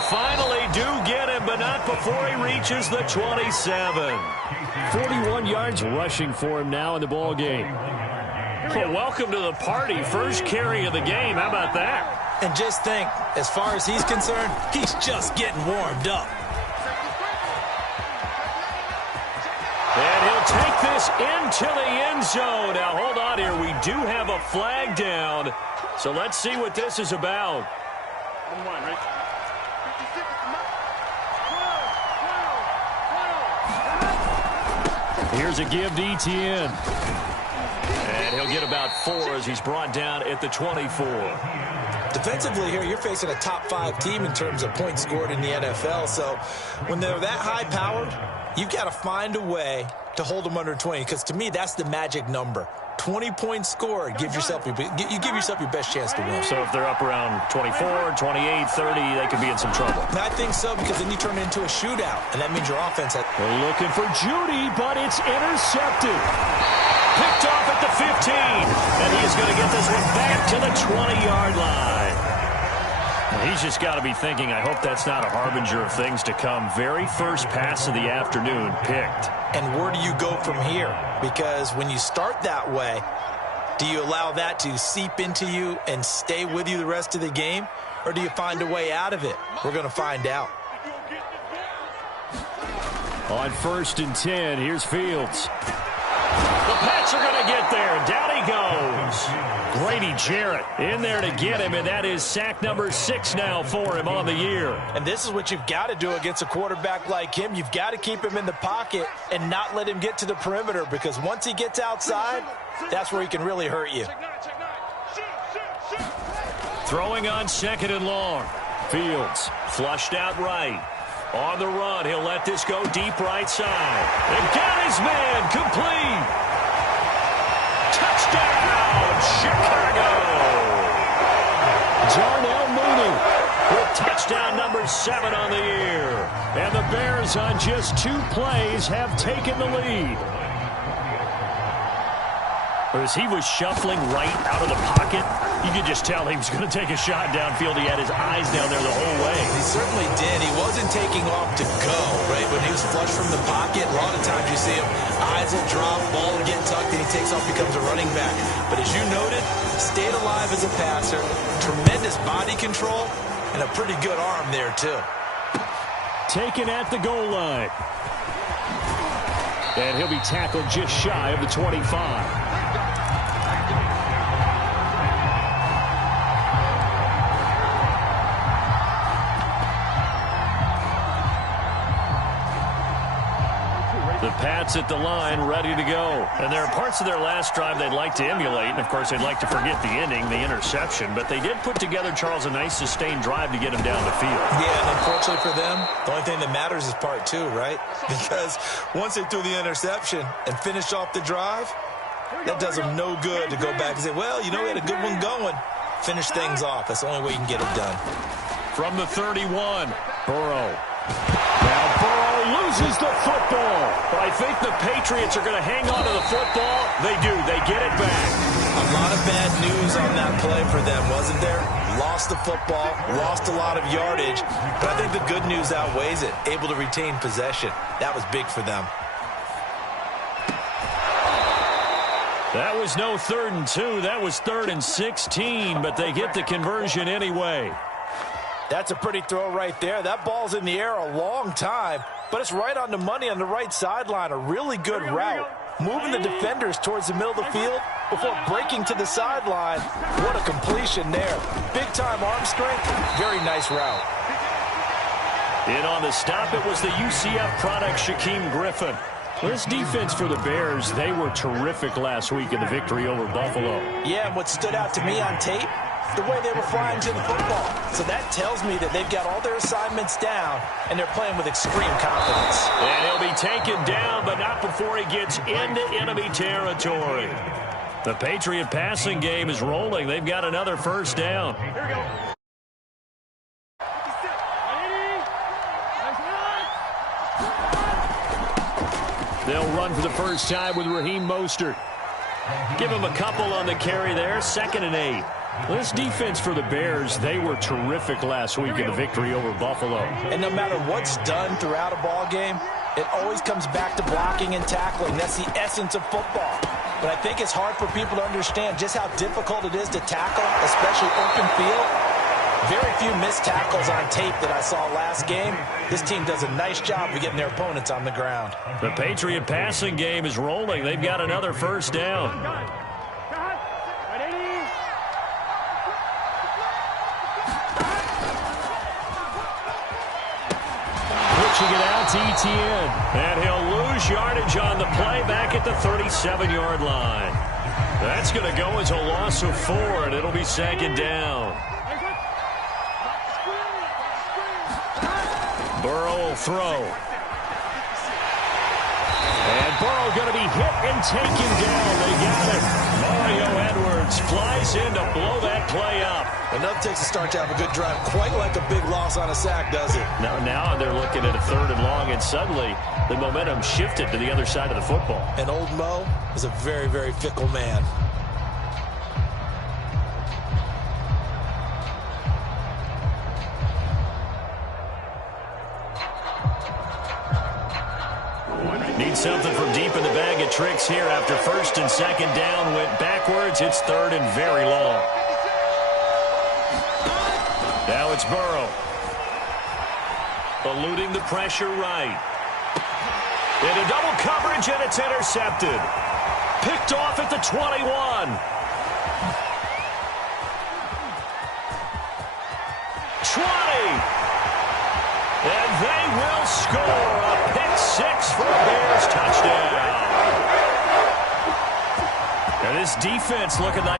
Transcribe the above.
finally do get him, but not before he reaches the 27. 41 yards rushing for him now in the ball game. Well, welcome to the party. First carry of the game. How about that? And just think, as far as he's concerned, he's just getting warmed up. And he'll take this into the end zone. Now, hold on here. We do have a flag down. So let's see what this is about. Here's a give to Etienne. And he'll get about 4 as he's brought down at the 24. Defensively here, you're facing a top-5 team in terms of points scored in the NFL. So when they're that high-powered, you've got to find a way to hold them under 20. Because to me, that's the magic number. 20 points scored, you give yourself your best chance to win. So if they're up around 24, 28, 30, they could be in some trouble. And I think so, because then you turn it into a shootout, and that means your offense has... We're looking for Judy, but it's intercepted. Picked off at the 15, and he is going to get this one back to the 20-yard line. Well, he's just got to be thinking, I hope that's not a harbinger of things to come. Very first pass of the afternoon picked. And where do you go from here? Because when you start that way, do you allow that to seep into you and stay with you the rest of the game? Or do you find a way out of it? We're going to find out. On 1st and 10, here's Fields. The Pats are going to get there. Down he goes. Grady Jarrett in there to get him, and that is sack number 6 now for him on the year. And this is what you've got to do against a quarterback like him. You've got to keep him in the pocket and not let him get to the perimeter, because once he gets outside, that's where he can really hurt you. Throwing on 2nd and long. Fields flushed out right. On the run, he'll let this go deep right side. And got his man complete. Touchdown, Chicago. Darnell Mooney with touchdown number 7 on the year. And the Bears on just 2 plays have taken the lead. As he was shuffling right out of the pocket, you could just tell he was going to take a shot downfield. He had his eyes down there the whole way. He certainly did. He wasn't taking off to go, right? When he was flush from the pocket, a lot of times you see him, eyes will drop, ball will get tucked, and he takes off, becomes a running back. But as you noted, stayed alive as a passer, tremendous body control, and a pretty good arm there, too. Taken at the goal line. And he'll be tackled just shy of the 25. The Pats at the line, ready to go. And there are parts of their last drive they'd like to emulate. And, of course, they'd like to forget the ending, the interception. But they did put together, Charles, a nice sustained drive to get him down the field. Yeah, and unfortunately for them, the only thing that matters is part 2, right? Because once they threw the interception and finished off the drive, that does them no good to go back and say, well, you know, we had a good one going. Finish things off. That's the only way you can get it done. From the 31, Burrow. Now Burrow loses the football. But I think the Patriots are going to hang on to the football. They do. They get it back. A lot of bad news on that play for them, wasn't there? Lost the football, lost a lot of yardage. But I think the good news outweighs it. Able to retain possession. That was big for them. That was no 3rd and 2. That was 3rd and 16. But they get the conversion anyway. That's a pretty throw right there. That ball's in the air a long time, but it's right on the money on the right sideline. A really good route. Moving the defenders towards the middle of the field before breaking to the sideline. What a completion there. Big-time arm strength. Very nice route. In on the stop, it was the UCF product, Shaquem Griffin. This defense for the Bears, they were terrific last week in the victory over Buffalo. Yeah, and what stood out to me on tape, the way they were flying to the football. So that tells me that they've got all their assignments down, and they're playing with extreme confidence. And he'll be taken down, but not before he gets into enemy territory. The Patriot passing game is rolling. They've got another first down. Here we go. They'll run for the first time with Raheem Mostert. Give him a couple on the carry there. 2nd and 8. This defense for the Bears, they were terrific last week in the victory over Buffalo. And no matter what's done throughout a ball game, it always comes back to blocking and tackling. That's the essence of football. But I think it's hard for people to understand just how difficult it is to tackle, especially open field. Very few missed tackles on tape that I saw last game. This team does a nice job of getting their opponents on the ground. The Patriot passing game is rolling. They've got another first down. Pitching it out to Etienne. And he'll lose yardage on the play back at the 37-yard line. That's going to go as a loss of 4, and it'll be second down. Burrow will throw. And Burrow going to be hit and taken down. They got it. Mario Edwards flies in to blow that play up. Enough takes a start to have a good drive. Quite like a big loss on a sack, does it? Now they're looking at a 3rd and long, and suddenly the momentum shifted to the other side of the football. And old Mo is a very, very fickle man. Need something from deep in the bag of tricks here after 1st and 2nd down. Went backwards. It's 3rd and very long. Now it's Burrow. Eluding the pressure right. Into double coverage, and it's intercepted. Picked off at the 21. 20. And they will score a pick-6 for a Bears touchdown. And this defense looking like